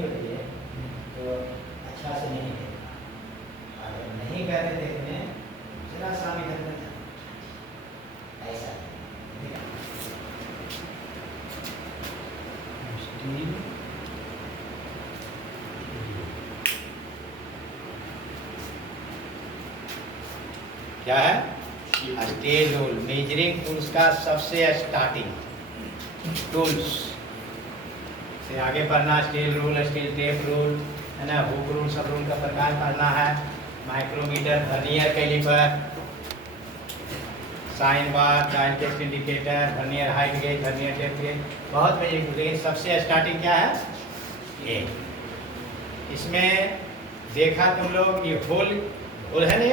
देखने के लिए तो अच्छा से नहीं है, अगर नहीं कहते देखने जरा सा भी देखने ऐसा क्या है? स्टील रूल, मेजरिंग टूल्स का सबसे स्टार्टिंग टूल्स से आगे पढ़ना। Steel rule, steel tape rule है ना, हुक रूल, सब रूल का प्रकार पढ़ना है। Micrometer, vernier caliper, sine bar, dial test indicator, vernier height gauge, vernier tape gauge, बहुत मेजरिंग। लेकिन सबसे स्टार्टिंग क्या है? ये। इसमें देखा तुम लोग ये होल है ना,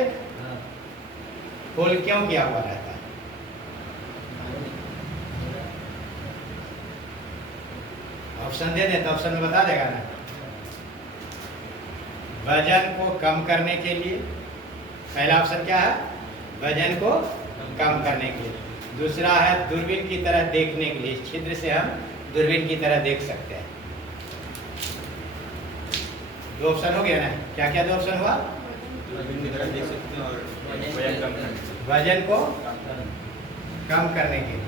होल क्यों किया हुआ रहता है? ऑप्शन दे दे तो ऑप्शन में बता देगा ना। वजन को कम करने के लिए, पहला ऑप्शन क्या है? वजन को कम करने के लिए। दूसरा है दूरबीन की तरह देखने के लिए, छिद्र से हम दूरबीन की तरह देख सकते हैं। दो ऑप्शन हो गया ना? क्या क्या दो ऑप्शन हुआ? दूरबीन की तरह देख सकते हैं और वजन कम करने के लिए। वजन को कम करने के लिए।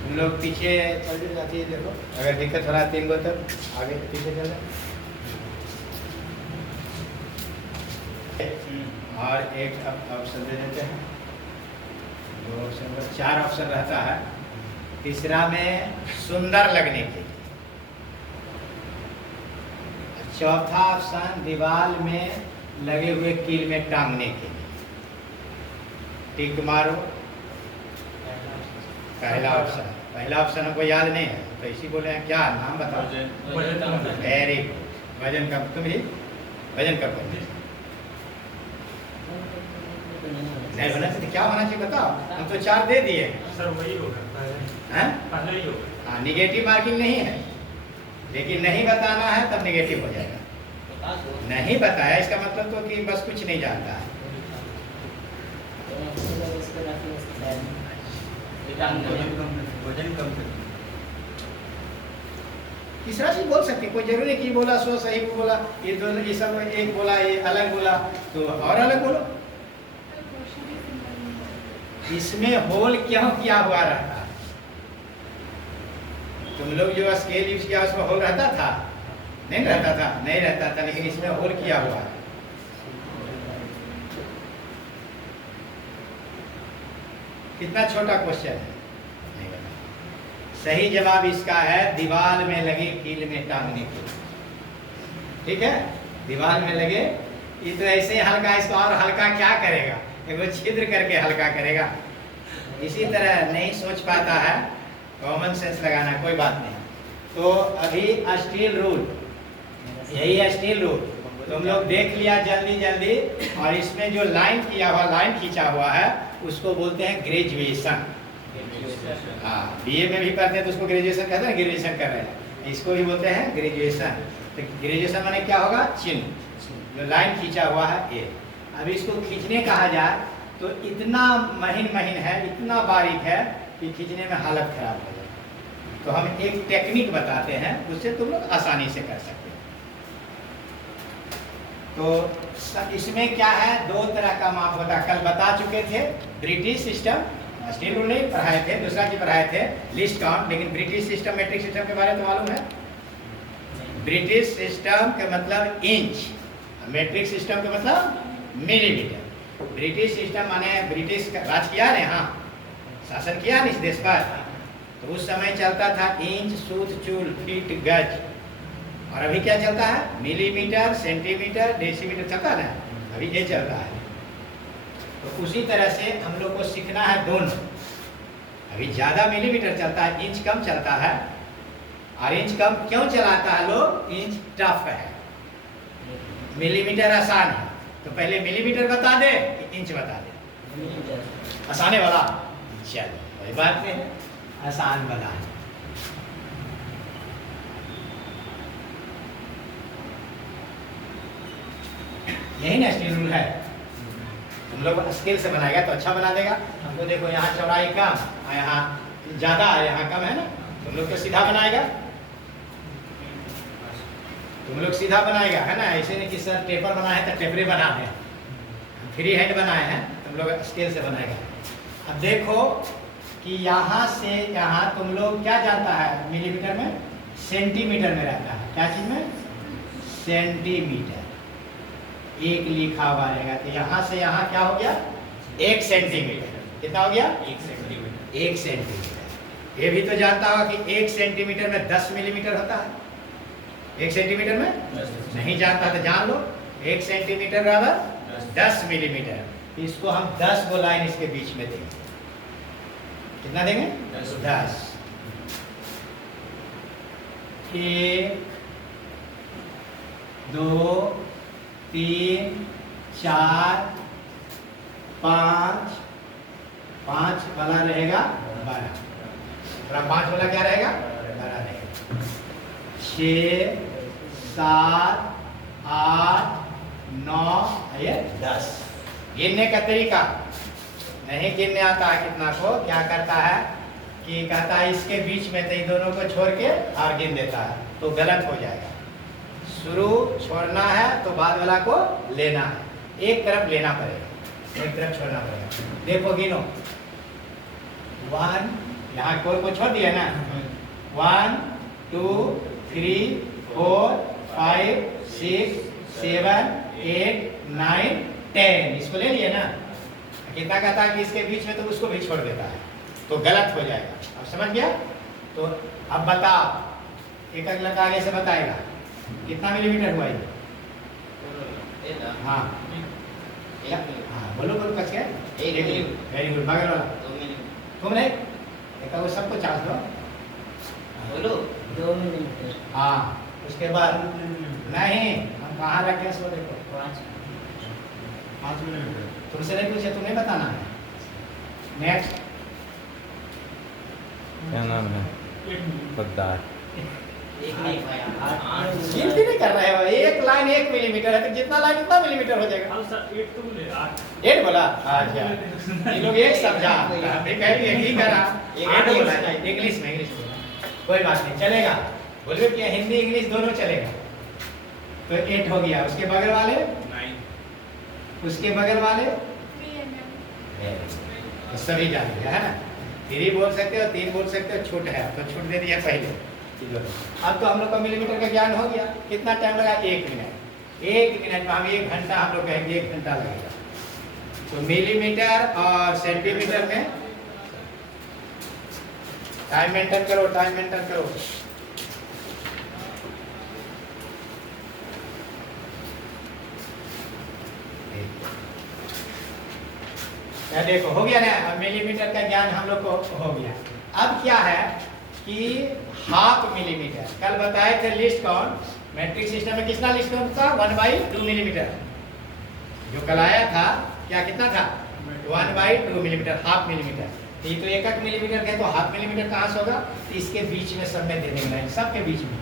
तुम लोग पीछे चल जाती है, देखो अगर दिक्कत हो रहा है 3 गो तो आगे पीछे चल जाए। और एक ऑप्शन दे देते हैं, 2 ऑप्शन पर 4 ऑप्शन रहता है। तीसरा में सुंदर लगने के लिए। चौथा ऑप्शन दीवार में लगे हुए कील में टांगने के लिए। टिक मारो। पहला ऑप्शन हमको याद नहीं है तो इसी बोले हैं, क्या नाम बताओ? Very good. वजन कम, तुम ही वजन कम करने नहीं होना चाहिए। क्या होना चाहिए बताओ? हम तो 4 दे दिए सर, वही होगा हैं? ही होगा। हाँ, निगेटिव मार्किंग नहीं है, लेकिन नहीं बताना है तब निगेटिव हो जाएगा। नहीं बताया इसका मतलब तो कि बस कुछ नहीं जानता है। वजन कम करने। तीसरा चीज बोल सकते, कोई जरूरी नहीं कि बोला सो सही को बोला, ये दोनों ये सब एक बोला, ये अलग बोला तो और अलग बोलो। इसमें होल क्यों किया हुआ रहता? तुम लोग जो स्केल यूज किया उसमें होल रहता था? नहीं रहता था, नहीं रहता था, लेकिन इसमें होल किया हुआ है। कितना छोटा क्वेश्चन है, नहीं बता। सही जवाब इसका है दीवार में लगे कील में टांगने के। ठीक है, दीवार में लगे, ये तो ऐसे ही हल्का, इसको और हल्का क्या करेगा? वो छिद्र करके हल्का करेगा। इसी तरह नहीं सोच पाता है, कॉमन सेंस लगाना, कोई बात नहीं। तो अभी स्टील रूल, यही है स्टील रूल। तुम लोग देख लिया जल्दी जल्दी, और इसमें जो लाइन किया हुआ, लाइन खींचा हुआ है, उसको बोलते हैं ग्रेजुएशन। हाँ, बीए में भी पढ़ते हैं तो उसको ग्रेजुएशन कहते हैं, ग्रेजुएशन कर रहे हैं, इसको भी बोलते हैं ग्रेजुएशन। तो ग्रेजुएशन माने क्या होगा? चिन्ह, जो लाइन खींचा हुआ है ये। अब इसको खींचने कहा जाए तो इतना महीन है, इतना बारीक है कि खींचने में हालत खराब हो जाए। तो हम एक टेक्निक बताते हैं, उससे तुम लोग आसानी से कर सकते हैं। तो इसमें क्या है, 2 तरह का माप होता है। कल बता चुके थे, ब्रिटिश सिस्टम, स्टील रूल नहीं पढ़ाए थे, दूसरा की पढ़ाए थे लिस्ट काउंट। लेकिन ब्रिटिश सिस्टम, मेट्रिक सिस्टम के बारे में तो मालूम है? ब्रिटिश सिस्टम का मतलब इंच, मेट्रिक सिस्टम का मतलब मिलीमीटर। ब्रिटिश सिस्टम माने ब्रिटिश राज किया ने, हाँ शासन किया इस देश पर, तो उस समय चलता था इंच, सूत, चूल, फीट, गज। और अभी क्या चलता है? मिलीमीटर, सेंटीमीटर, डेसीमीटर चलता है ना, अभी ये चलता है। तो उसी तरह से हम लोग को सीखना है दोनों। अभी ज़्यादा मिलीमीटर चलता है, इंच कम चलता है। और इंच कम क्यों चलाता है लोग? इंच टफ है, मिलीमीटर आसान है। तो पहले मिलीमीटर बता दे कि इंच बता दे? आसाने वाला, चलो कोई बात नहीं, आसान वाला। यही ना स्टील रूल है। तुम लोग स्केल से बनाएगा तो अच्छा बना देगा। हमको देखो यहाँ चौड़ाई कम, यहाँ ज़्यादा, यहाँ कम है ना, तुम लोग तो सीधा बनाएगा। तुम लोग सीधा बनाएगा है ना, ऐसे नहीं कि सर टेपर बनाए तो टेपरे बना दें, फ्री हैंड बनाए हैं, तुम लोग स्केल से बनाएगा। अब देखो कि यहाँ से यहाँ तुम लोग क्या जानता है मिलीमीटर में, सेंटीमीटर में रहता है, क्या चीज़ में, सेंटीमीटर, एक लिखा हुआ रहेगा, तो यहाँ से यहाँ क्या हो गया 1 सेंटीमीटर, कितना हो गया 1 सेंटीमीटर। 1 सेंटीमीटर। ये भी तो जानता होगा कि 1 सेंटीमीटर में 10 मिलीमीटर होता है, 1 सेंटीमीटर में नहीं जानता तो जान लो, 1 सेंटीमीटर बराबर 10 मिलीमीटर। इसको हम 10 को लाइन इसके बीच में देंगे, कितना देंगे 10। 1 2 3 4 5, 5 वाला रहेगा 12, 5 वाला क्या रहेगा 12 रहेगा, 6 7 8 9 ये 10। गिनने का तरीका नहीं गिनने आता है कितना को, क्या करता है कि कहता है इसके बीच में तो इन दोनों को छोड़ के और गिन देता है, तो गलत हो जाएगा। शुरू छोड़ना है तो बाद वाला को लेना है, एक तरफ लेना पड़ेगा, एक तरफ छोड़ना पड़ेगा। देखो गिनो 1, यहाँ कोर को छोड़ दिया ना, 1 2 3 4 5 6 7 8 9 10, इसको ले लिए ना, कितना कहता है कि इसके बीच में तो उसको भी छोड़ देता है, तो गलत हो जाएगा। अब समझ गया? तो अब बताओ, एक एक लड़का आगे से बताएगा कितना मिलीमीटर हुआ ये? हाँ हाँ बोलो बोलो कच गया, वेरी गुड, बगल वाला तुम नहीं, एक वो सबको चार्ज दो, बोलो 2 मिलीमीटर। हाँ उसके बाद नहीं, हम कहाँ रखे हैं इसको देखो, 5 मिलीमीटर। तुमसे नहीं पूछे, तुम्हें बताना है। नेक्स्ट क्या नाम है, गद्दार। एक नहीं पाया, गिनती नहीं कर रहे हो, एक लाइन 1 मिलीमीटर है तो जितना लाइन उतना मिलीमीटर हो जाएगा। 8 बोला, अच्छा ये लोग एक समझा, मैं कह रही एक ही करा, 8 बोला, इंग्लिश में कोई बात नहीं चलेगा, बोलिए कि हिंदी इंग्लिश दोनों चलेगा। तो 8 हो गया, उसके बगल वाले 9, उसके बगल वाले तो सभी जान गया है ना, 3 बोल सकते हो, 3 बोल सकते हो, छूट है तो छूट दे दिया पहले। अब तो हम लोग को मिलीमीटर का ज्ञान हो गया, कितना टाइम लगा 1 मिनट, 1 मिनट में हम 1 घंटा, हम लोग कहेंगे 1 घंटा लगेगा। तो मिलीमीटर और सेंटीमीटर में टाइम मेंटेन करो, टाइम मेंटेन करो। या देखो हो गया ना, अब मिलीमीटर का ज्ञान हम लोग को हो गया। अब क्या है कि हाफ मिलीमीटर, कल बताए थे लिस्ट कौन, मैट्रिक सिस्टम में कितना लिस्ट कौन था, 1/2 मिलीमीटर, जो कल आया था क्या कितना था 1/2 मिलीमीटर, हाफ मिलीमीटर। ये तो 1 मिलीमीटर के, तो हाफ मिलीमीटर कहाँ से होगा, तो इसके बीच में सब में दे देंगे, सबके बीच में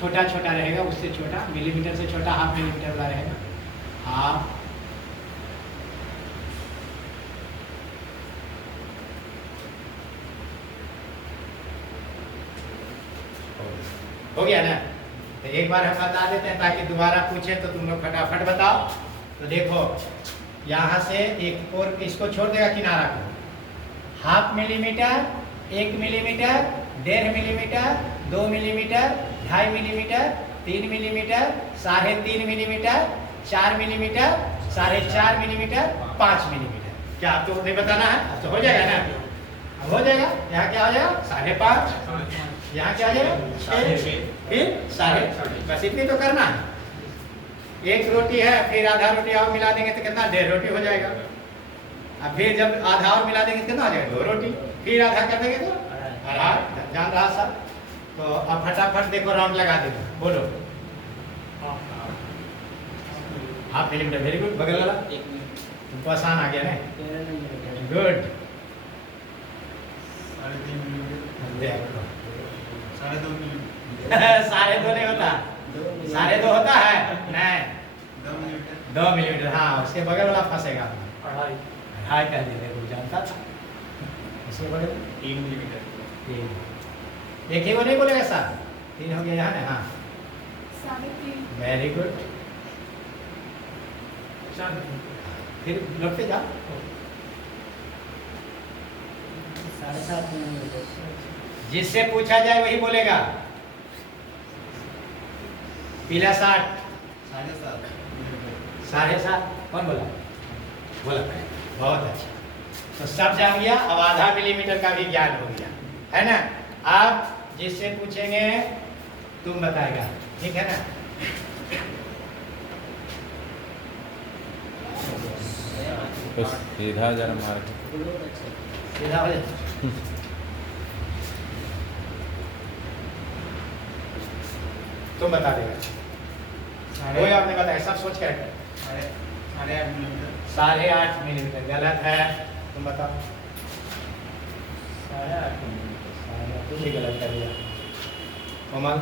छोटा छोटा रहेगा, उससे छोटा मिलीमीटर से छोटा हाफ मिलीमीटर वाला रहेगा, हाफ हो गया ना। तो एक बार हम बता देते हैं ताकि दोबारा पूछे तो तुम लोग फटाफट बताओ। तो देखो यहाँ से एक और इसको छोड़ देगा किनारा को, half millimetre, 1 millimetre, 1.5 millimetre, 2 millimetre, 2.5 millimetre, 3 millimetre, 3.5 millimetre, 4 millimetre, 4.5 millimetre, 5 millimetre. क्या आपको नहीं बताना है? तो हो जाएगा ना, अब हो जाएगा। यहाँ क्या हो जाएगा 5.5, यहाँ क्या आ जाएगा 6, फिर 6.5, बस इतनी तो करना है। 1 रोटी है, फिर आधा रोटी और मिला देंगे तो कितना 1.5 रोटी हो जाएगा। अब फिर जब आधा और मिला देंगे तो कितना हो जाएगा 2 रोटी, फिर आधा कर देंगे तो आधा, जान रहा सब। तो अब फटाफट देखो राउंड लगा देगा, बोलो हाफ मिलीमीटर, वेरी गुड। बगल वाला तुमको आसान आ गया ना, गुड। 3.5 मिलीमीटर, देखो 2.5 मिलीमीटर, 2.5 नहीं होता, 2.5 होता है नहीं, 2 मिलीमीटर, 2 मिलीमीटर। हाँ उसके बगल वाला फंसेगा, 2.5 कह दिया, वो जानता था। उसके बगल 3 मिलीमीटर, 3, एक ही वो नहीं बोलेगा सर, 3 हो गया यहाँ ना। हाँ वेरी गुड। फिर लौटते जाओ। 7.5 मिलीमीटर। जिससे पूछा जाए वही बोलेगा। पीला 60 7.5 कौन बोला? बोला बहुत अच्छा। तो सब जान गया। अब आधा मिलीमीटर का भी ज्ञान हो गया है ना। अब जिससे पूछेंगे तुम बताएगा, ठीक है ना। तो सीधा जरा मार के सीधा हो जाए। तुम बता देगा। कोई आपने बताया, सब सोच के रखा। 8.5 मिलीमीटर गलत है। तुम बताओ। 8.5 मिलीमीटर। तुम भी गलत कर दिया। कोमल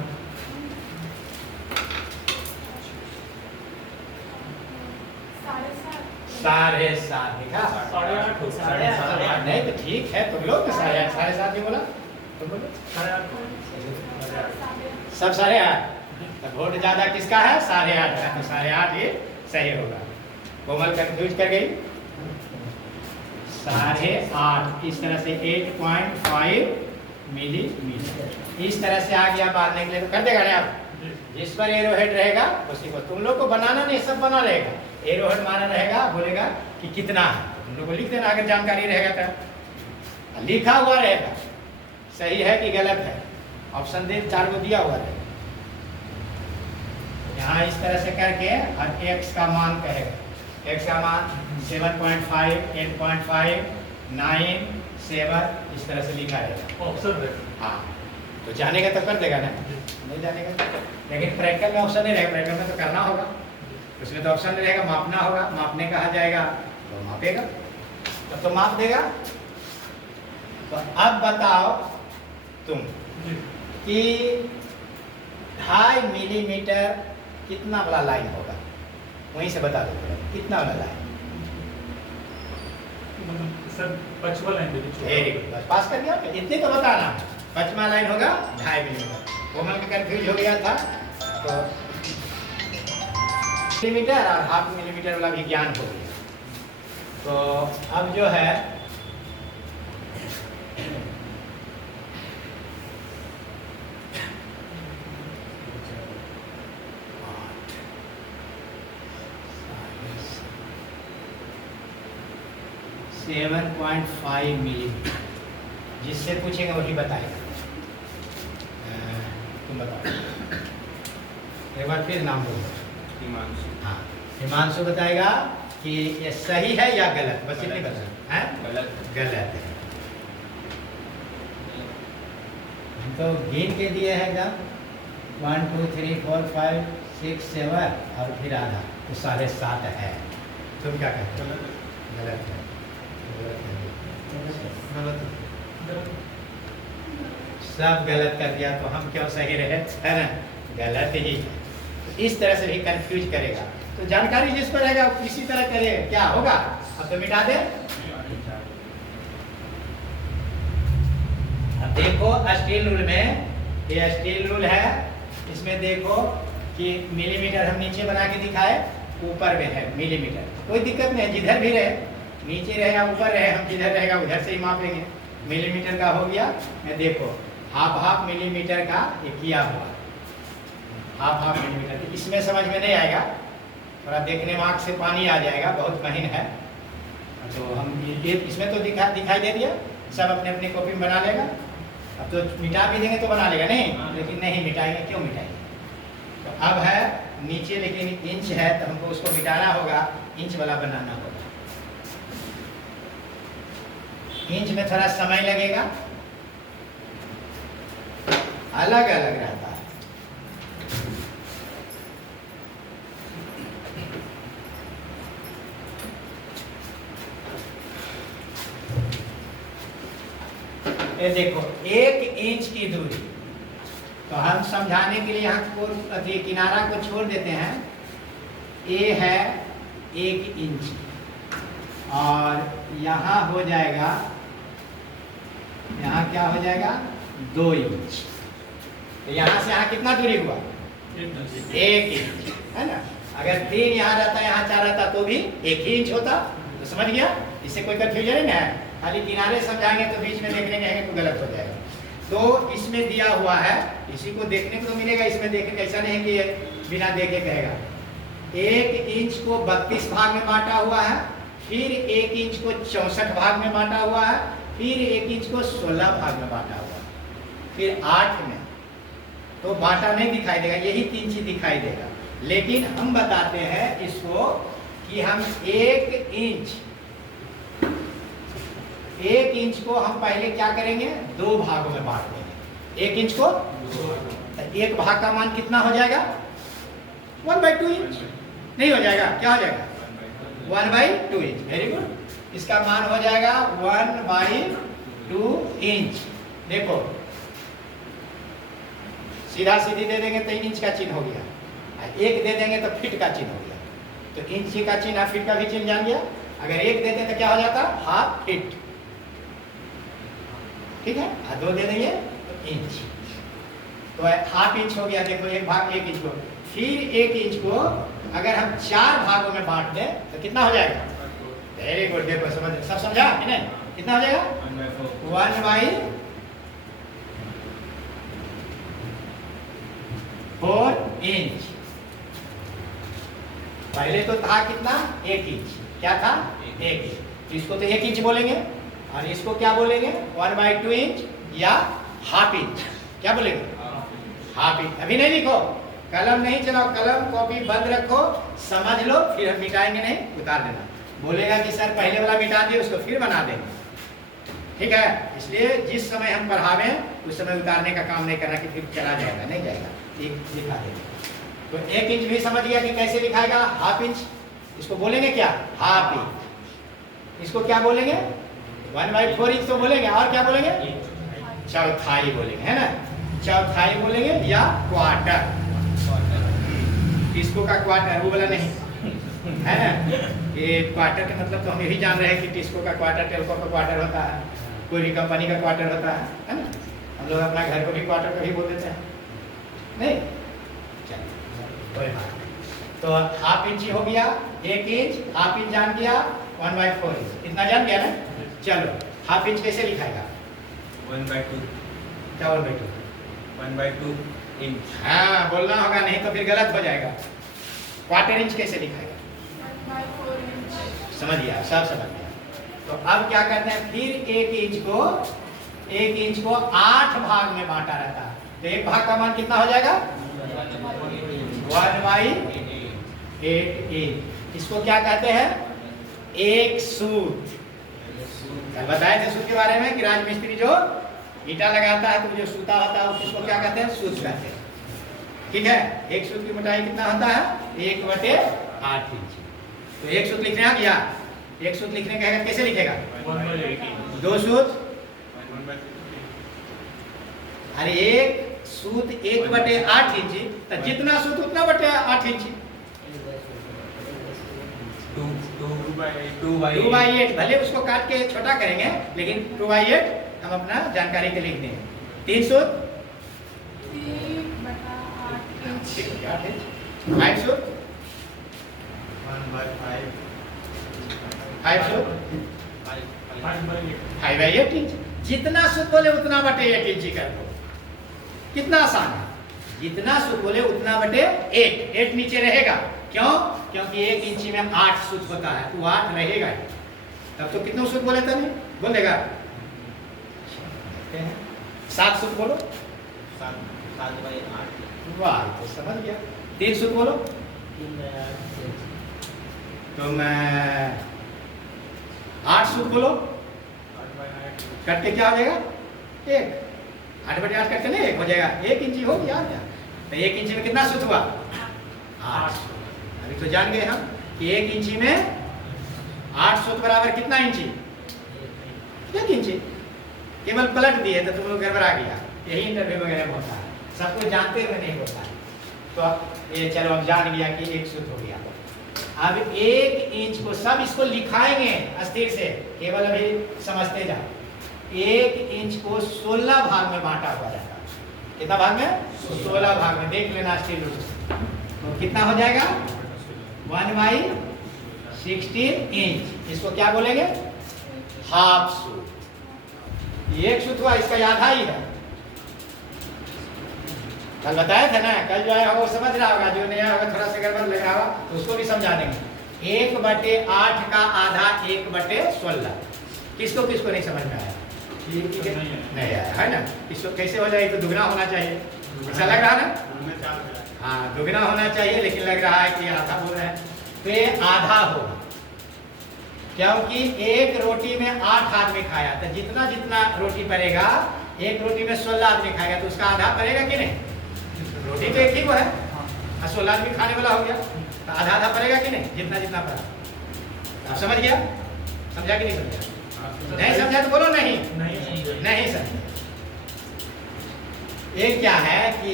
7.5 देखा। 8.5 नहीं तो ठीक है, तुम लोग तो 8.5 7.5 ही बोला। तुम बोलो सब 8.5। तो वोट ज्यादा किसका है? 8.5 है। तो 8.5 ही सही होगा। कोमल कंफ्यूज कर गई। 8.5 इस तरह से 8.5 मिलीमीटर इस तरह से आ गया। बांधने के लिए तो कर देगा ना आप। जिस पर एरो हेड रहेगा उसी को। तुम लोग को बनाना नहीं, सब बना रहेगा। एरो हेड माना रहेगा, बोलेगा कि कितना है। तुम लोग को लिख देना अगर जानकारी रहेगा तो। लिखा हुआ रहेगा सही है कि गलत है। ऑप्शन दे 4 को दिया हुआ रहेगा। यहाँ इस तरह से करके और x का मान कहेगा। x का मान 7.5 8.5 9 7 इस तरह से लिखा रहेगा। ऑप्शन है। हाँ तो जानेगा तो कर देगा ना, नहीं जानेगा लेकिन प्रैक्टिकल में ऑप्शन नहीं रहेगा। प्रैक्टिकल में तो करना होगा, उसमें तो ऑप्शन नहीं रहेगा। मापना होगा, मापने कहा जाएगा तो मापेगा, तो माप देगा। तो अब बताओ तुम कि 2.5 मिलीमीटर कितना वाला लाइन होगा? वहीं से बता दो कितना वाला लाइन। सर 5वां लाइन दे दीजिए। वेरी गुड, बस पास कर दिया। इतने तो बताना है। 5वां लाइन होगा 2.5 मिलीमीटर। कोमल का कंफ्यूज हो गया था तो मिलीमीटर और 1/2 मिलीमीटर वाला भी ज्ञान हो गया। तो अब जो है सेवन 7.5 मिलीमीटर जिससे पूछेगा वही बताएगा। तुम बताओ एक बार फिर नाम बोलो। हिमांशु। हाँ हिमांशु बताएगा कि ये सही है या गलत। बस इतनी बता है। गलत। गलत है। हम तो गिन के दिए हैं एकदम 1 2 3 4 5 6 7 और फिर आधा तो 7.5 है। तुम क्या कहते हो? गलत है। सब गलत कर दिया तो हम क्यों सही रहे, है ना। गलत ही है। इस तरह से भी कंफ्यूज करेगा। तो जानकारी जिस पर रहेगा इसी तरह करेगा। क्या होगा? अब तो मिटा दे। अब देखो स्टील रूल में, ये स्टील रूल है। इसमें देखो कि मिलीमीटर हम नीचे बना के दिखाए, ऊपर में है मिलीमीटर। कोई दिक्कत नहीं, जिधर भी रहे, नीचे रहेगा ऊपर रहे, हम जिधर रहेगा उधर से ही मापेंगे। मिलीमीटर का हो गया। मैं देखो 1/2 मिलीमीटर का ये किया हुआ 1/2 मिलीमीटर। इसमें समझ में नहीं आएगा, थोड़ा देखने में आँख से पानी आ जाएगा, बहुत महीन है। तो हम ये इसमें तो दिखाई दे दिया। सब अपने अपनी कॉपी में बना लेगा। अब तो मिटा भी देंगे तो बना लेगा नहीं, लेकिन नहीं मिटाएंगे। क्यों मिटाएंगे? तो अब है नीचे लेकिन इंच है तो हमको उसको मिटाना होगा, इंच वाला बनाना होगा। इंच में थोड़ा समय लगेगा, अलग अलग रहता है। ये देखो 1 इंच की दूरी। तो हम समझाने के लिए यहाँ को किनारा को छोड़ देते हैं। ए है 1 इंच और यहाँ हो जाएगा, यहाँ क्या हो जाएगा 2 इंच। तो यहाँ से यहाँ कितना दूरी हुआ? 1 इंच, है ना। अगर 3 यहाँ रहता, यहाँ 4 रहता तो भी 1 ही इंच होता। तो समझ गया, इससे कोई कंफ्यूजन नहीं है। खाली किनारे समझाएंगे तो बीच में देखने जाएंगे तो गलत हो जाएगा। तो इसमें दिया हुआ है, इसी को देखने को तो मिलेगा, इसमें देखने ऐसा नहीं है कि ये बिना देखे कहेगा। 1 इंच को 32 भाग में बांटा हुआ है, फिर 1 इंच को 64 भाग में बांटा हुआ है, फिर 1 इंच को 16 भाग में बांटा हुआ है, फिर 8 में। तो बांटा नहीं दिखाई देगा, यही 3 चीज दिखाई देगा। लेकिन हम बताते हैं इसको कि हम 1 इंच को हम पहले क्या करेंगे, 2 भागों में बांट देंगे। 1 इंच को एक भाग का मान कितना हो जाएगा, 1/2 इंच नहीं हो जाएगा, क्या हो जाएगा, 1/2 इंच। वेरी गुड, इसका मान हो जाएगा 1/2 इंच। देखो सीधा सीधी दे देंगे तो इंच का चिन्ह हो गया, 1 दे देंगे तो फीट का चिन्ह हो गया। तो इंच का चिन्ह फीट का भी चिन्ह जान गया। अगर 1 देते तो क्या हो जाता, हाफ फीट, ठीक है। 2 दे देंगे तो इंच, तो हाफ इंच हो गया। देखो 1 भाग 1 इंच को, फिर 1 इंच को अगर हम 4 भागों में बांट दें तो कितना हो जाएगा। वेरी गुड, देखो समझ, सब समझा कि नहीं, कितना हो जाएगा, 1/4 इंच। पहले तो था कितना, 1 इंच, क्या था, 1 इंच। इसको तो 1 इंच बोलेंगे और इसको क्या बोलेंगे, 1/2 इंच या हाफ इंच, क्या बोलेंगे, हाफ इंच। अभी नहीं लिखो, कलम नहीं चलाओ, कलम कॉपी बंद रखो, समझ लो, फिर हम मिटाएंगे नहीं, उतार देना। बोलेगा कि सर पहले वाला मिटा दिए, उसको फिर बना देंगे, ठीक है। इसलिए जिस समय हम पढ़ावें उस समय उतारने का काम नहीं करना कि फिर चला जाएगा, नहीं जाएगा, एक लिखा देंगे। तो 1 इंच भी समझ गया कि कैसे लिखाएगा, हाफ इंच। इसको बोलेंगे क्या, हाफ इंच। इसको क्या बोलेंगे, 1/4 इंच तो बोलेंगे, और क्या बोलेंगे, चौथाई बोलेंगे, है ना, चौथाई बोलेंगे या क्वार्टर। टिस्को का क्वार्टर, वो वाला नहीं, है ना। ये क्वार्टर का मतलब तो हम यही जान रहे हैं कि टिस्को का क्वार्टर, टेल्को का क्वार्टर होता है, कोई भी कंपनी का क्वार्टर होता है ना। हम लोग अपना घर को भी क्वार्टर का ही बोल देते हैं, नहीं, कोई बात नहीं। तो हाफ इंच हो गया, 1 इंच, हाफ इंच जान गया, 1/4 इंच, इतना जान गया ना। चलो हाफ इंच कैसे लिखाएगा, 1/2, क्या 1/2, 1/2 इंच। हाँ बोलना होगा, नहीं तो फिर गलत हो जाएगा। क्वार्टर इंच कैसे लिखाएगा, समझ गया, सब समझ गया। तो अब क्या करते हैं, फिर 1 इंच को 8 भाग में बांटा रहता है। तो 1 भाग का मान कितना हो जाएगा, 1/8 इंच। इसको क्या कहते हैं, 1 सूत। कल बताए थे सूत के बारे में कि राजमिस्त्री जो ईटा लगाता है तो जो सूता होता है उसको क्या कहते हैं, सूत कहते हैं, ठीक है। 1 सूत की मोटाई कितना होता है, 1/8 इंच। तो 1 सूत लिखने आ गया, 1 सूत लिखने का कैसे लिखेगा, 2 सूत, अरे 1 सूत 1/8 इंच, तो जितना सूत उतना 8 इंच, 2/8। भले उसको काट के छोटा करेंगे लेकिन 2/8 हम अपना जानकारी के लिख देंगे। 3 सूत 8 इंच, 5 सूत 5 सूत 5/8 इंच। जितना सूत बोले उतना 8 इंच कर दो, कितना आसान है। जितना सूत बोले उतना 8 नीचे रहेगा, क्यों, क्योंकि 1 इंची में 8 सूत होता है, तो 8 रहेगा ही। तब तो कितने सूत बोले तभी बोल देगा, 7 सूत बोलो, 7/8। वाह तो समझ गया। 3 सूत बोलो, तो मैं 8 सूत बोलो, कट के क्या हो जाएगा, 1, 8/8 कट के नहीं 1 हो जाएगा, 1 इंची हो गया क्या। तो 1 इंची में कितना सूत हुआ, 8। अभी तो जान गए हम कि 1 इंची में 8 सूत बराबर कितना इंची, 1 इंची। केवल पलट दिए तो तुम लोग गड़बड़ा गया, यही इंटरव्यू वगैरह में होता है, सब कुछ जानते हुए नहीं होता है। तो ये चलो हम जान गया कि 1 सूत हो गया। अब 1 इंच को सब इसको लिखाएंगे अस्थिर से, केवल अभी समझते जाओ। 1 इंच को 16 भाग में बांटा हुआ रहता है। कितना भाग में? 16 भाग में। देख लेना स्टील रूल से। तो कितना हो जाएगा? 1/16 इंच। इसको क्या बोलेंगे? हाफ सूत। ये एक सूत हुआ, इसका आधा ही है। कल बताया था ना, कल जो आया होगा वो समझ रहा होगा, जो नहीं आया होगा थोड़ा सा गड़बड़ लग रहा होगा तो उसको भी समझा देंगे। 1/8 का आधा 1/16। किसको किसको नहीं समझ में आया? नहीं आया है ना? इसको कैसे हो जाए? तो दुगना होना चाहिए, ऐसा लग रहा ना? हाँ, दुगना होना चाहिए, लेकिन लग रहा है कि आधा बोल रहे हैं। तो ये आधा होगा, क्योंकि एक रोटी में 8 आदमी खाया, तो जितना जितना रोटी पड़ेगा, एक रोटी में 16 आदमी खाएगा, तो उसका आधा पड़ेगा कि नहीं? रोटी तो एक ही वो है, 16 आदमी खाने वाला हो गया, तो आधा आधा पड़ेगा कि नहीं? जितना जितना पड़ा। आप समझ गया? समझा कि नहीं समझा? नहीं समझा तो बोलो नहीं। नहीं समझा। एक क्या है कि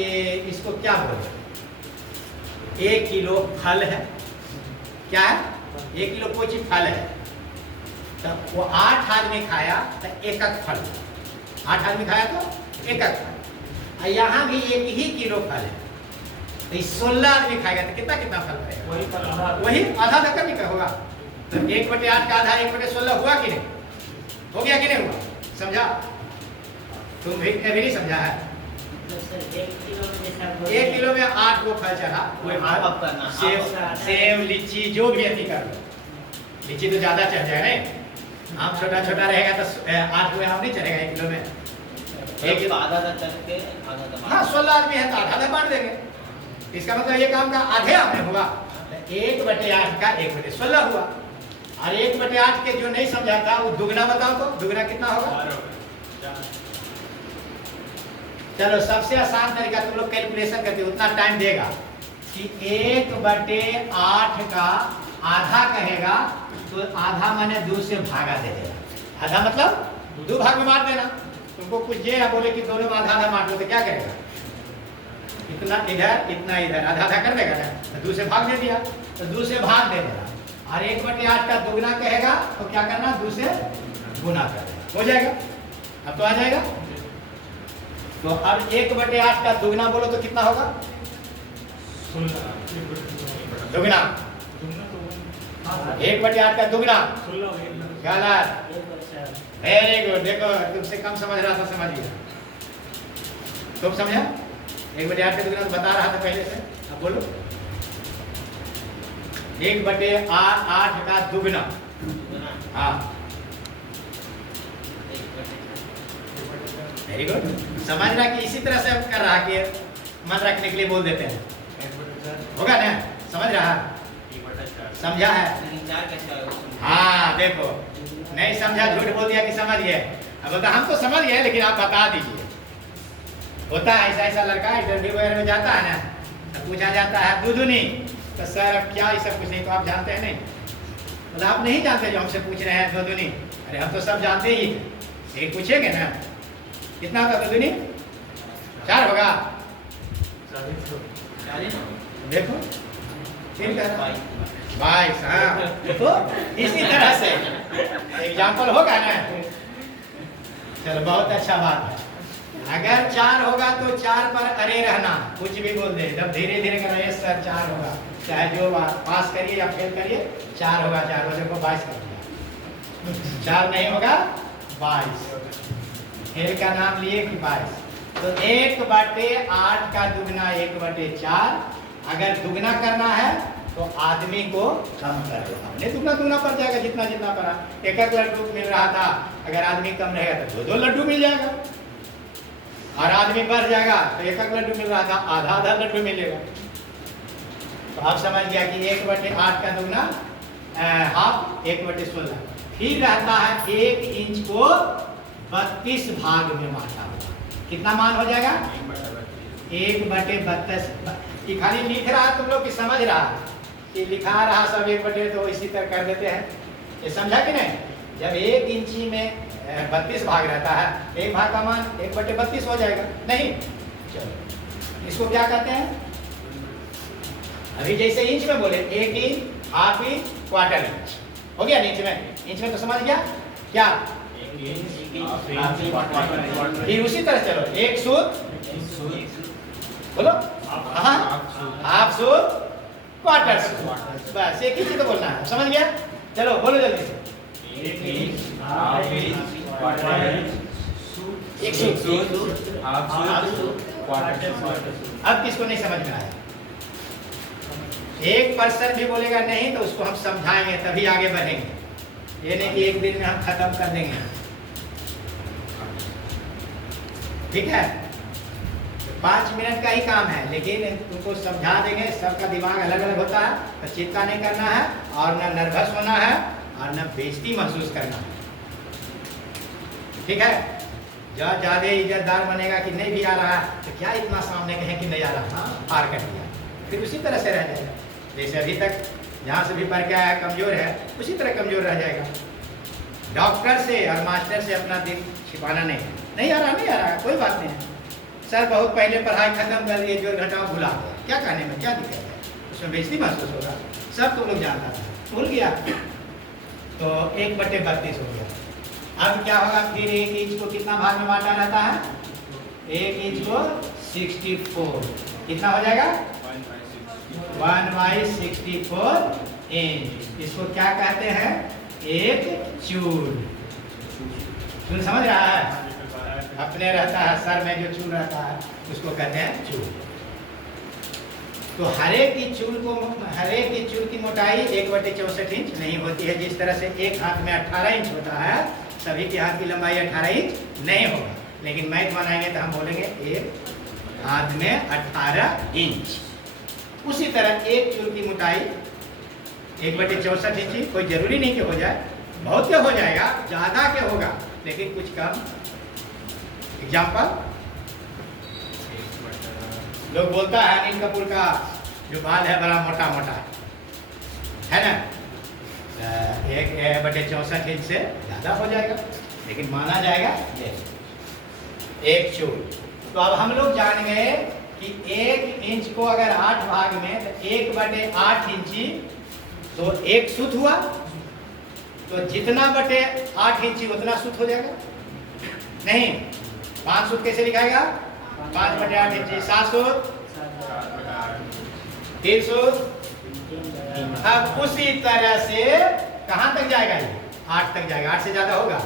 इसको क्या बोलते? 1 किलो फल है। क्या है? 1 किलो कोई चीज फल है, तो वो 8 आदमी खाया तो एक फल। 8 आदमी खाया तो एक फल। यहाँ भी 1 ही किलो फल है, तो 16 आदमी खाएगा तो कितना कितना फल पड़ेगा? वही आधा धक्का नहीं होगा। तो 1/8 का आधा 1/16 हुआ कि नहीं? हो गया कि नहीं हुआ? समझा? तुम भी कभी नहीं समझा है? तो सर 1 किलो में जैसा 1 किलो में 8 को फल चढ़ा। कोई सेब लीची जो भी अति कर लो। लीची तो ज्यादा चढ़ जाएगा नहीं, आम छोटा छोटा रहेगा तो 8 में आम नहीं चढ़ेगा 1 किलो में। एक आधा चल के आधा। हाँ, 16 आदमी है तो आधा बांट देंगे। इसका मतलब ये काम का आधे आम में हुआ। 1/8 का 1/16 हुआ। और 1/8 के जो नहीं समझा था वो दुगना बताओ तो दुगना कितना होगा? चलो, सबसे आसान तरीका तुम लोग कैलकुलेशन करते हो, उतना टाइम देगा कि 1/8 का आधा कहेगा तो आधा माने 2 से भागा दे देगा। आधा मतलब 2 भाग में बांट देना। तुमको कुछ ये बोले कि दोनों में आधा आधा बांट लो तो क्या करेगा? इतना इधर इतना इधर, आधा आधा कर देगा ना, तो 2 से भाग दे दिया, तो 2 से भाग दे देगा। और 1/8 का दुगना कहेगा तो क्या करना? 2 से गुना कर देगा, हो जाएगा। अब तो आ जाएगा। तो अब 1/8 का दुगना बोलो तो कितना होगा? दुगना 1/8 का दुगना गलत। Very good. देखो, तुमसे कम समझ रहा था, समझ गया। तुम समझा? 1/8 का दुगना तो बता रहा था पहले से। अब बोलो 1/8 का दुगना। हाँ, वेरी गुड। समझ रहा कि इसी तरह से कर रहा कि मन रखने के लिए बोल देते हैं, होगा ना? समझ रहा? समझा है? हाँ, देखो, नहीं समझा झूठ बोल दिया कि समझ गए। अब बोलता हम तो समझ गए लेकिन आप बता दीजिए। होता है ऐसा ऐसा लड़का इंटरव्यू वगैरह में जाता है ना, तो पूछा जाता है दूधुनी, तो सर क्या ये सब कुछ नहीं, तो आप जानते हैं नहीं? बोला आप नहीं जानते जो हमसे पूछ रहे हैं दूधुनी? अरे हम तो सब जानते ही थे। एक पूछेंगे ना, कितना होगा दूधुनी? 4 होगा। देखो फिर कह रहा 22। हाँ, तो इसी तरह से एग्जाम्पल होगा ना। चलो, बहुत अच्छा बात है। अगर 4 होगा तो 4 पर अरे रहना, कुछ भी बोल दे, जब धीरे धीरे करना, ये सर 4 होगा, चाहे जो पास करिए या फेल करिए, 4 होगा। 4 बजे को 22 कर दिया। 4 नहीं होगा 22, फेल का नाम लिए कि 22। तो 1/8 का दुगना 1/4। अगर दुगना करना है तो आदमी को कम कर दो। हमने दुगना पड़ जाएगा जितना जितना पड़ा। 1 लड्डू मिल रहा था, अगर आदमी कम रहेगा तो 2 लड्डू मिल जाएगा। और आदमी बढ़ जाएगा तो 1 लड्डू मिल रहा था, आधा लड्डू मिलेगा। तो आप समझ गया कि 1/8 का दुगना हाफ 1/16। फिर रहता है 1 इंच को 32 भाग में बांटा हुआ। कितना मान हो जाएगा? 1/32। कि खाली लिख रहा तुम लोग कि समझ रहा कि लिखा रहा सब 1/, तो इसी तरह कर देते हैं। ये समझा कि नहीं? जब 1 इंची में 32 भाग रहता है, 1 भाग का मान 1/32 हो जाएगा। नहीं, चलो इसको क्या कहते हैं? अभी जैसे इंच में बोले 1 inch, half inch, quarter inch हो गया। इंच में तो समझ गया क्या? फिर उसी तरह चलो 1 सूत बोलो हाँ, हाफ सूट क्वार्टर सूट, बस एक ही चीज तो बोलना है, समझ गया? चलो बोलो जल्दी से। एक inch, half inch, quarter inch, एक suit. Half suit, quarter suit. अब किसको नहीं समझ में आया? एक पर्सन भी बोलेगा नहीं तो उसको हम समझाएंगे तभी आगे बढ़ेंगे, ये नहीं कि एक दिन में हम खत्म कर देंगे, ठीक है? 5 मिनट का ही काम है, लेकिन तुमको समझा देंगे। सबका दिमाग अलग अलग होता है, तो चिंता नहीं करना है और न नर्वस होना है और न बेइज्जती महसूस करना है, ठीक है? जब ज़्यादा इज्जतदार बनेगा कि नहीं भी आ रहा है तो क्या इतना सामने कहें कि नहीं आ रहा, हाँ पार कर दिया, फिर उसी तरह से रह जाएगा जैसे अभी तक जहाँ से भी पढ़ के आया कमज़ोर है उसी तरह कमज़ोर रह जाएगा। डॉक्टर से और मास्टर से अपना दिल छिपाना नहीं आ रहा कोई बात नहीं है सर, बहुत पहले पढ़ाई खत्म कर दिए, जो घटाओ भुला गया, क्या कहने में क्या दिक्कत है, उसमें बेइज्जती महसूस होगा, सब तुम लोग जानता था, भूल गया तो 1/32 हो गया। अब क्या होगा, फिर 1 इंच को कितना भाग में बांटा रहता है, 1 इंच को 64, कितना हो जाएगा 1/64 इंच। इसको क्या कहते हैं, एक चूल। चूल समझ रहा है? अपने रहता है सर में जो चूल रहता है उसको कहते हैं चूल। तो हर एक की चूल की मोटाई 1/64 इंच नहीं होती है। जिस तरह से एक हाथ में 18 इंच होता है, सभी के हाथ की लंबाई 18 इंच नहीं होगा, लेकिन मैथ बनाएंगे तो हम बोलेंगे एक हाथ में 18 इंच। उसी तरह एक चूल की मोटाई 1/64 इंच, कोई जरूरी नहीं कि हो जाए, बहुत के हो जाएगा, ज़्यादा के होगा लेकिन कुछ कम। एग्जाम्पल, लोग बोलता है अनिल कपूर का जो बाल है बड़ा मोटा मोटा है ना, 1/64 इंच से ज़्यादा हो जाएगा, लेकिन माना जाएगा ये एक चूल। तो अब हम लोग जान गए कि 1 इंच को अगर 8 भाग में तो 1/8 इंची तो 1 सूत हुआ, तो जितना बटे 8 इंची उतना सूत हो जाएगा। नहीं, 5 सूत कैसे लिखाएगा, 5/8 इंची, 7 सूत, 3 सूत। अब उसी तरह से कहाँ तक जाएगा ये, 8 तक जाएगा। 8 से ज्यादा होगा,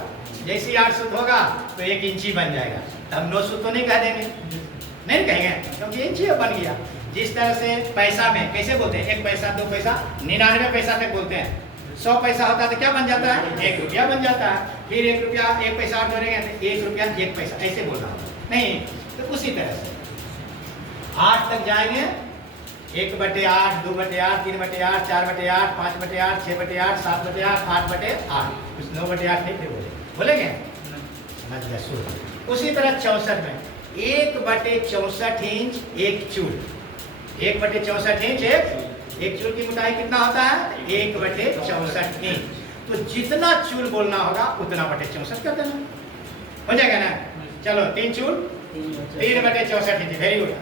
जैसे 8 सूत होगा तो 1 इंची बन जाएगा। हम 9 सूत तो नहीं कह देंगे, नहीं कहेंगे, क्योंकि इंची बन गया। जिस तरह से पैसा में कैसे बोलते हैं, 1 पैसा 2 पैसा 99 पैसा तक बोलते हैं। 100 पैसा होता है तो क्या बन जाता है, 1 रुपया बन जाता है। फिर 1 रुपया 1 पैसा और जोड़ेंगे तो 1 रुपया 1 पैसा, ऐसे बोलना नहीं। तो उसी तरह से 8 तक जाएंगे, 1/8, 2/8, 3/8, 4/8, 5/8, 6/8, 7/8, 8/8, कुछ 9/8 नहीं थे बोलेंगे, समझ गया। सूत्र उसी तरह 64 में 1/64 इंच एक चूल, 1/64 इंच एक चूल की मोटाई कितना होता है, 1/64 इंच। तो जितना चूल बोलना होगा उतना 64 कर देना, हो जाएगा ना। चलो 3 चूल 3/64 इंच, वेरी गुड।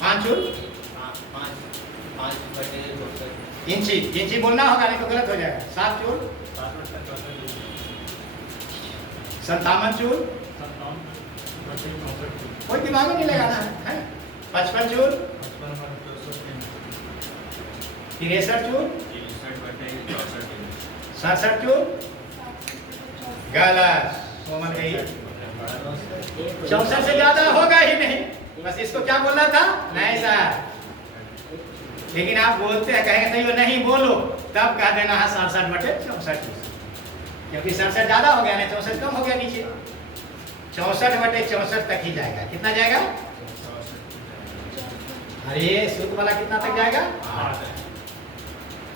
5 चूल 5/64 इंची बोलना होगा, नहीं तो गलत हो जाएगा। 7 चूल 57 चूल, कोई दिमाग में नहीं लगाना है। 55 चूल, 63 चूल, 67 चूल, गलत, कोमल गई। 64 से ज्यादा होगा ही नहीं, बस इसको क्या बोलना था, नहीं सर। लेकिन आप बोलते हैं, कहेंगे नहीं वो नहीं बोलो, तब कह देना है 67/64, क्योंकि 67 ज्यादा हो गया नहीं, 64 कम हो गया नीचे। 64/64 तक ही जाएगा। कितना जाएगा, अरे सूत्र वाला कितना तक जाएगा, 8।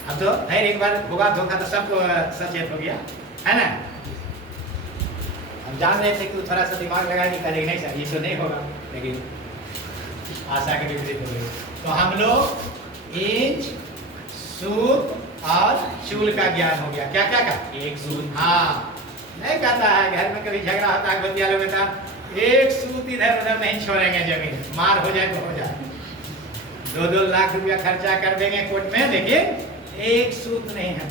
अब तो नहीं, एक बार होगा धोखा तो सबको सचेत हो गया है ना। हम जान रहे थे कि थोड़ा सा दिमाग लगा कि करेंगे नहीं सर, ये तो नहीं होगा, लेकिन आशा के विपरीत हो गई। तो हम लोग इंच, सूत और चूल का ज्ञान हो गया। क्या क्या का, एक सूत, हाँ, नहीं कहता है घर में कभी झगड़ा होता है बतियालों में, था 1 सूत इधर उधर नहीं छोड़ेंगे, जमीन मार हो जाए तो हो जाए, 2-2 लाख रुपया खर्चा कर देंगे कोर्ट में, लेकिन 1 सूत नहीं है।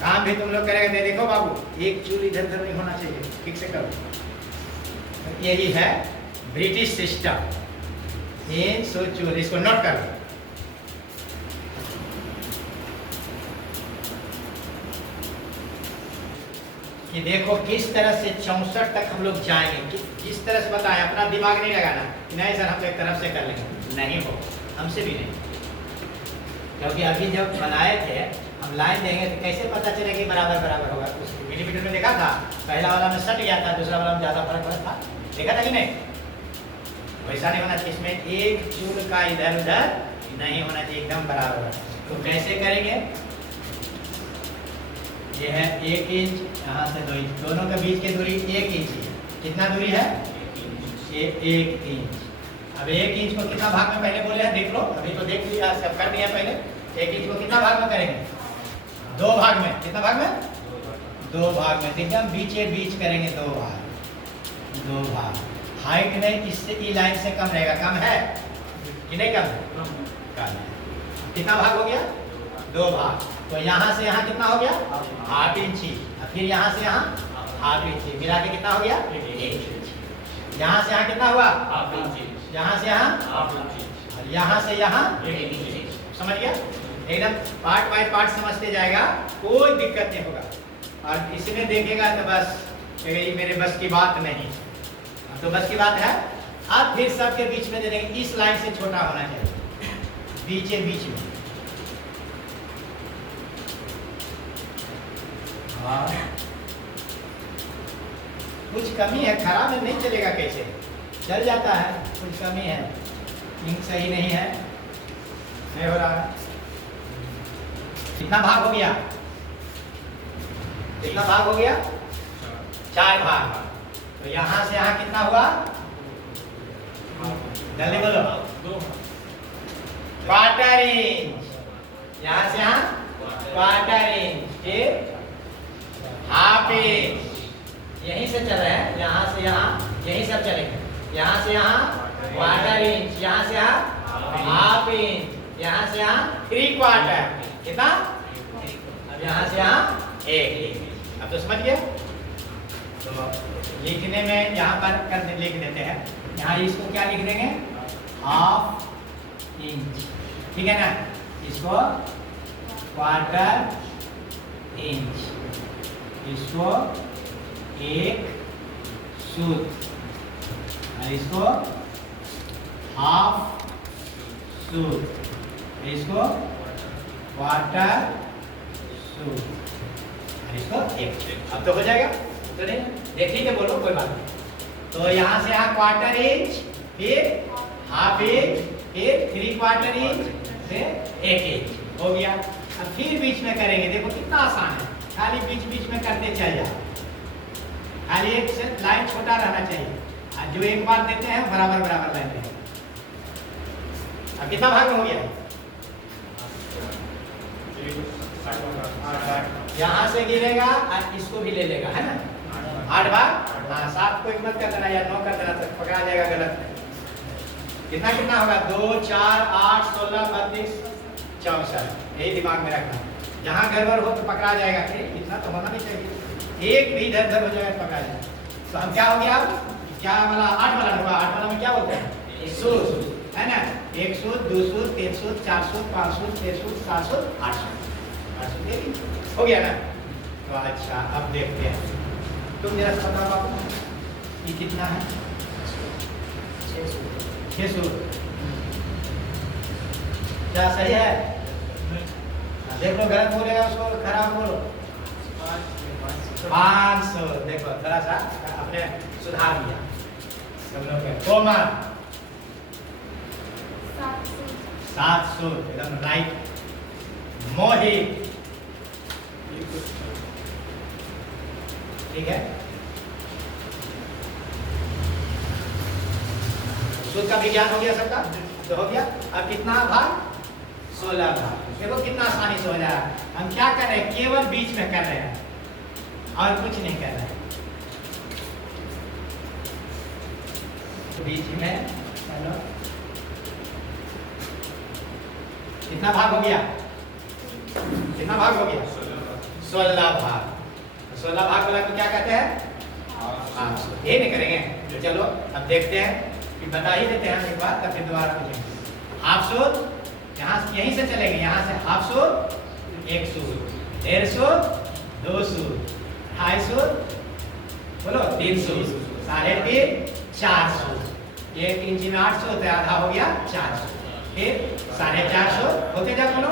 काम भी तुम लोग करेंगे, नहीं देखो बाबू 1 चूल इधर उधर नहीं होना चाहिए, ठीक से करो। यही है ब्रिटिश सिस्टम 364, इसको नोट कर लो। कि देखो किस तरह से 64 तक हम लोग जाएंगे, किस तरह से बताएं, अपना दिमाग नहीं लगाना नहीं सर हम तो एक तरफ से कर लेंगे, नहीं हो, हमसे भी नहीं। क्योंकि अभी जब बनाए थे हम लाइन देंगे तो कैसे पता चलेगा कि बराबर बराबर होगा। उस मिलीमीटर में देखा था, पहला वाला में सट गया था, दूसरा वाला में ज़्यादा फर्क था, देखा था कि नहीं? वैसा नहीं होना चाहिए, इसमें एक चूल का इधर उधर नहीं होना चाहिए, एकदम बराबर। तो कैसे करेंगे? ये है 1 इंच, यहाँ से 2 इंच, दोनों के बीच की दूरी 1 इंच है। कितना दूरी है? ये 1 इंच। अब 1 इंच को कितना भाग में पहले बोले हैं देख लो, अभी तो देख लिया, सब कर दिया पहले। 1 इंच को कितना भाग में करेंगे? 2 भाग में। कितना भाग में? 2 भाग में। एकदम बीचे बीच करेंगे, 2 भाग, 2 भाग। हाइट में इससे ई लाइन से कम रहेगा, कम है कि नहीं? कम कम है। कितना भाग हो गया? 2 भाग। तो यहाँ से यहाँ कितना हो गया? 8 इंची। फिर यहाँ से यहाँ 8 इंची, मिला के कितना हो गया? 1 इंच। यहाँ से यहाँ कितना हुआ? 1/2 इंच। यहाँ से यहाँ 1/2 इंच। और यहाँ से यहाँ 1 इंच। समझ गया? एकदम पार्ट बाय पार्ट समझते जाएगा, कोई दिक्कत नहीं होगा। और इसमें देखेगा तो बस ये मेरे बस की बात नहीं, अब तो बस की बात है। अब फिर सबके बीच में दे देंगे, इस लाइन से छोटा होना चाहिए, बीचे बीच में। कुछ कमी है, खराब में नहीं चलेगा, कैसे चल जाता है, कुछ कमी है, इंक सही नहीं है, नहीं हो रहा है। कितना भाग हो गया? कितना भाग हो गया? 4 भाग। तो यहाँ से यहाँ कितना हुआ? जल्दी बोलो। 2 क्वार्टर इंच। यहाँ से यहाँ क्वार्टर इंच, फिर हाफ इंच। यहीं से चल रहे हैं, यहाँ से यहाँ यही सब चलेंगे। यहाँ से यहाँ क्वार्टर इंच, यहाँ से यहाँ हाफ इंच, यहाँ से यहाँ 3 क्वार्टर। कितना? अब यहाँ से यहाँ 1 इंच। अब तो समझ गए? तो लिखने में यहाँ पर कर लिख देते हैं, यहाँ इसको क्या लिख देंगे? हाफ इंच, ठीक है ना? इसको क्वार्टर इंच, इसको 1 सूत, और इसको हाफ सूत, इसको क्वार्टर सूत, और इसको 1। अब तो हो जाएगा? तो नहीं देख लीजिए, बोलो कोई बात नहीं। तो यहाँ से यहाँ क्वार्टर इंच, फिर हाफ इंच, फिर 3 क्वार्टर इंच, फिर 1 इंच हो गया। अब फिर बीच में करेंगे, देखो कितना आसान है, खाली बीच बीच में करते चल जाओ, खाली एक से लाइन छोटा रहना चाहिए, और जो एक बार देते हैं बराबर बराबर लाइन देंगे। अब कितना भाग हो गया? यहाँ से गिरेगा और इसको भी ले लेगा, है ना? 8 भाग। हाँ, 7 को 1 मत कर देना या 9 कर देना, तो पकड़ा जाएगा गलत। कितना कितना होगा? 2, 4, 8, 16, 32, 64। यही दिमाग में रखना, जहाँ गड़बड़ हो तो पकड़ा जाएगा। इतना तो होना नहीं चाहिए, एक भी इधर उधर हो जाएगा तो पकड़ा जाएगा। तो हम क्या हो गया? क्या वाला? 8 वाला होगा। 8 वाला में क्या बोलते हैं? सूत, है ना? 1 सूत, 2 सूत, 3 सूत, 4 सूत, 5 सूत, 6 सूत, 7 सूत, 8 सूत। हो गया ना? तो अच्छा, अब देखते हैं, तुम जरा बताओ बाबू, ये कितना है? 6 सूत। क्या सही है? देख लो, गलत बोलेगा उसको खराब बोलो। 500। देखो थोड़ा सा अपने सुधार लिया सब लोग के। कोमा 700, एकदम राइट। मोहित, ठीक है। सूत्र का विज्ञान हो गया सबका, तो हो गया। अब कितना भाग? 16 भाग। देखो कितना आसानी से हो जा रहा है। हम क्या कर रहे हैं? केवल बीच में कर रहे हैं और कुछ नहीं कर रहे हैं। तो बीच में चलो, कितना भाग हो गया? कितना भाग हो गया? 16 भाग। 16 भाग वाला को क्या कहते हैं? हाफ सूत्र। ये नहीं करेंगे। चलो अब देखते हैं कि बता ही देते हैं एक बार, तब फिर दोबारा पूछेंगे। हाफ सूद यहाँ यहीं से चलेंगे, यहाँ से हाफ सूद, 1 सूद, 1.5 सूद, 2 सूद, 2.5 सूद, बोलो 3 सूद, 3.5, 4 सूद। 1 इंची में 8 सूद है, आधा हो गया 4 सूद। फिर 4.5 सूद होते जा बोलो।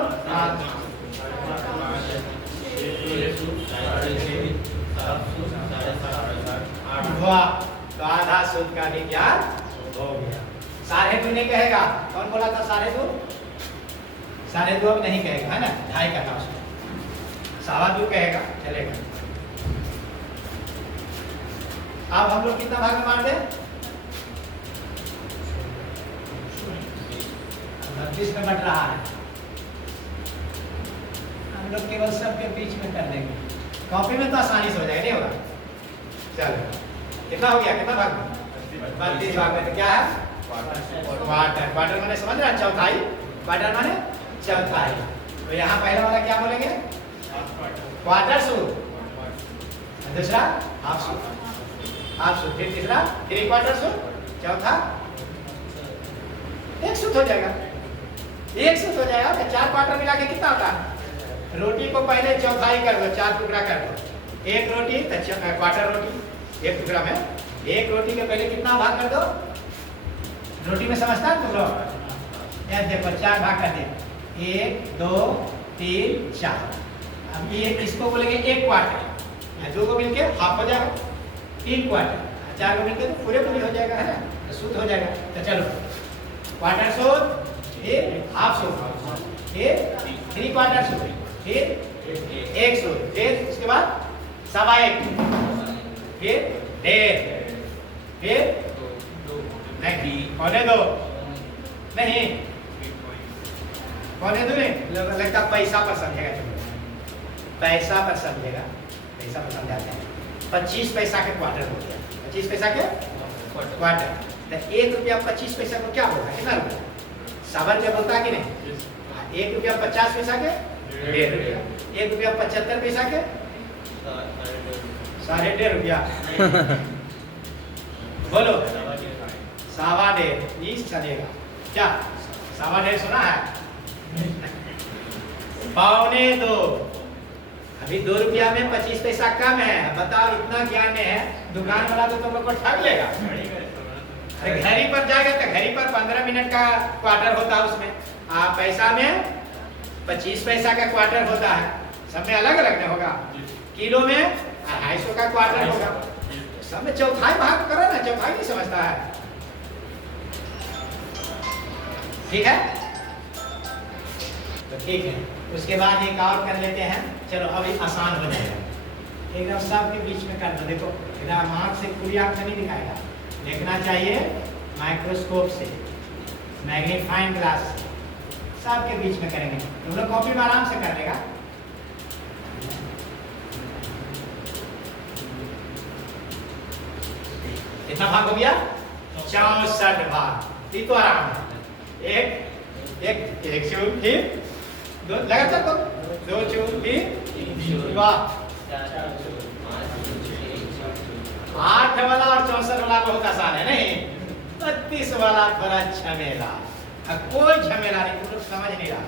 वाह, तो आधा सूद का भी ज्ञान हो गया। 2.5 नहीं कहेगा, कौन बोला था 2.5? 2.5 अब नहीं कहेगा, है ना, 2.5 का था उसमें, 2.25 कहेगा, चलेगा। अब हम लोग कितना भाग में मार दें? 32 में बट रहा है, हम लोग केवल सबके बीच में कर देंगे, कॉपी में तो आसानी से हो जाएगा, नहीं होगा। चलो कितना हो गया, कितना भाग में? 32 भाग में। तो क्या है? क्वार्टर। क्वार्टर माने समझ रहे हैं, चौथाई। क्वार्टर माने चौथाई। तो यहाँ पहले वाला क्या बोलेंगे? क्वार्टर सूद, दूसरा हाफ सूद, हाफ सूद, फिर तीसरा 3 क्वार्टर सूद, चौथा 1 सूद हो जाएगा, 1 सूद हो जाएगा। तो 4 क्वार्टर मिला के कितना होता है? रोटी को पहले चौथाई कर दो, 4 टुकड़ा कर दो। 1 रोटी तो क्वार्टर रोटी, 1 टुकड़ा में 1 रोटी के पहले कितना भाग कर दो? रोटी में समझता है तुम लोग? यार देखो 4 भाग कर दे, 1 2 3 4। अब ये इसको बोलेंगे 1 क्वार्टर, 2 को मिलके हाफ हो जाएगा, 3 क्वार्टर, 4 को मिलके तो पूरे पूरी हो जाएगा, है ना, तो सूद हो जाएगा। तो चलो क्वार्टर सूद, फिर हाफ सूद, फिर 3 क्वार्टर सूद, फिर 1 सूद, फिर उसके बाद 1.25, फिर 1.5, फिर नहीं 1.25 नहीं, 1.25 नहीं लगता, पैसा पर समझेगा, पैसा पर समझेगा, पैसा पर समझाते हैं। 25 पैसा के क्वार्टर हो गया, 25 पैसा के क्वार्टर। तो 1 रुपया 25 पैसा को क्या होगा, कितना रुपया? 7 रुपया बोलता है कि नहीं? 1 रुपया 50 पैसा के 1.5 रुपया, 1 रुपया 75 पैसा के 1.5 रुपया। बोलो 1.25 20 चलेगा क्या? 1.25 सुना है? 1.25। अभी 2 रुपया में 25 पैसा कम है, बताओ इतना ज्ञान है, दुकान वाला तो तुम लोग को ठग लेगा। अरे घड़ी पर जाएगा तो घड़ी पर 15 मिनट का क्वार्टर होता है, उसमें पैसा में 25 पैसा का क्वार्टर होता है, सब में अलग अलग नहीं होगा। किलो में 250 का क्वार्टर होगा, सब में चौथाई भाग करो ना, चौथाई नहीं समझता है, ठीक है? तो ठीक है, उसके बाद एक और कर लेते हैं, चलो अभी आसान हो जाएगा, एकदम सबके बीच में कर दो। देखो एकदम आँख से पूरी आँख से नहीं दिखाएगा, देखना चाहिए माइक्रोस्कोप से, मैग्नीफाइंग ग्लास से, सबके बीच में करेंगे। तुम लोग कॉपी में आराम से कर लेगा। कितना भाग हो गया? 64 भाग। ये तो आराम है, एक चूल, फिर 2 लगातार तो 2 चूल, फिर वाह 8 वाला और 64 वाला बहुत आसान है नहीं, 32 वाला थोड़ा झमेला। अब कोई झमेला नहीं, तुम लोग समझ नहीं रहा।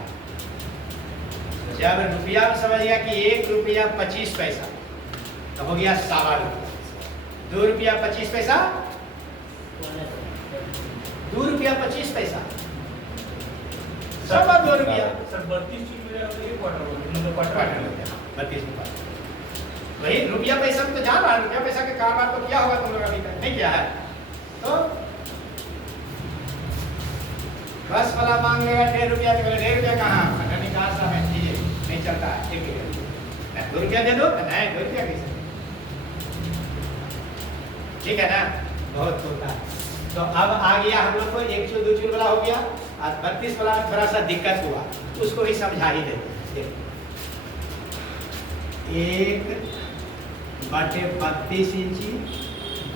जब रुपया में समझ गया कि 1 रुपया 25 पैसा, तो हो गया 1.25 रुपया। 2 रुपया 25 पैसा, 2 रुपया 25 पैसा, सब 2 रुपया। सर 32 चीज मेरा ये क्वार्टर हो गया, मतलब क्वार्टर हो गया 32 रुपया। वही रुपया पैसा में तो जान रहा है, रुपया पैसा के कारोबार तो किया होगा तुम लोग, अभी तक नहीं किया है तो 10 वाला मांग लेगा 1.5 रुपया, तो 1.5 रुपया कहाँ, अगर निकाल सा है, नहीं चलता है, 2 रुपया दे दो, नहीं 2 रुपया कैसे, ठीक है ना, बहुत होता है। तो अब आ गया हम लोग को 1 चूल 2 चूल वाला हो गया, और 32 वाला में थोड़ा सा दिक्कत हुआ, उसको ही समझा ही देते हैं। 1/32 इंची,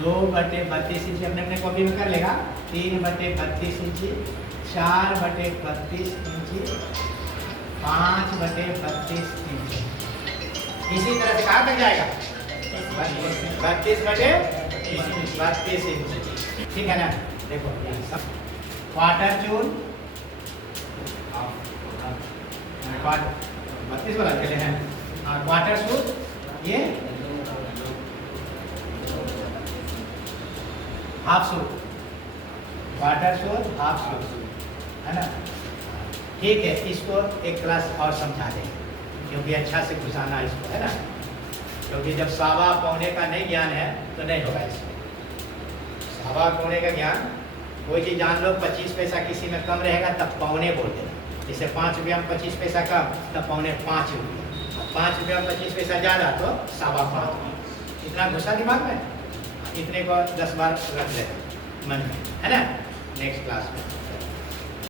2/32 इंची अपने अपने कॉपी में कर लेगा, 3/32 इंची, 4/32 इंची, 5/32 इंची। इसी तरह से कहाँ तक जाएगा? 32/32 इंची, ठीक है ना। देखो ये सब क्वार्टर जूल, क्वार्टर 32 वाला खेले हैं। हाँ क्वार्टर जूल, ये half suit, quarter suit half suit, है ना। ठीक है, इसको एक क्लास और समझा दें क्योंकि अच्छा से घुसाना इसको, है ना। क्योंकि जब सावा पौने का नहीं ज्ञान है तो नहीं होगा इसमें। सावा पौने का ज्ञान कोई चीज़ जान लो, 25 पैसा किसी में कम रहेगा तब पौने बोल देना। जैसे 5 रुपया में 25 पैसा कम तब पौने 5 रुपया, 5 रुपया में 25 पैसा ज़्यादा तो 5.25। इतना घुसा दिमाग में, इतने को 10 बार रख ले मन में, है ना। नेक्स्ट क्लास में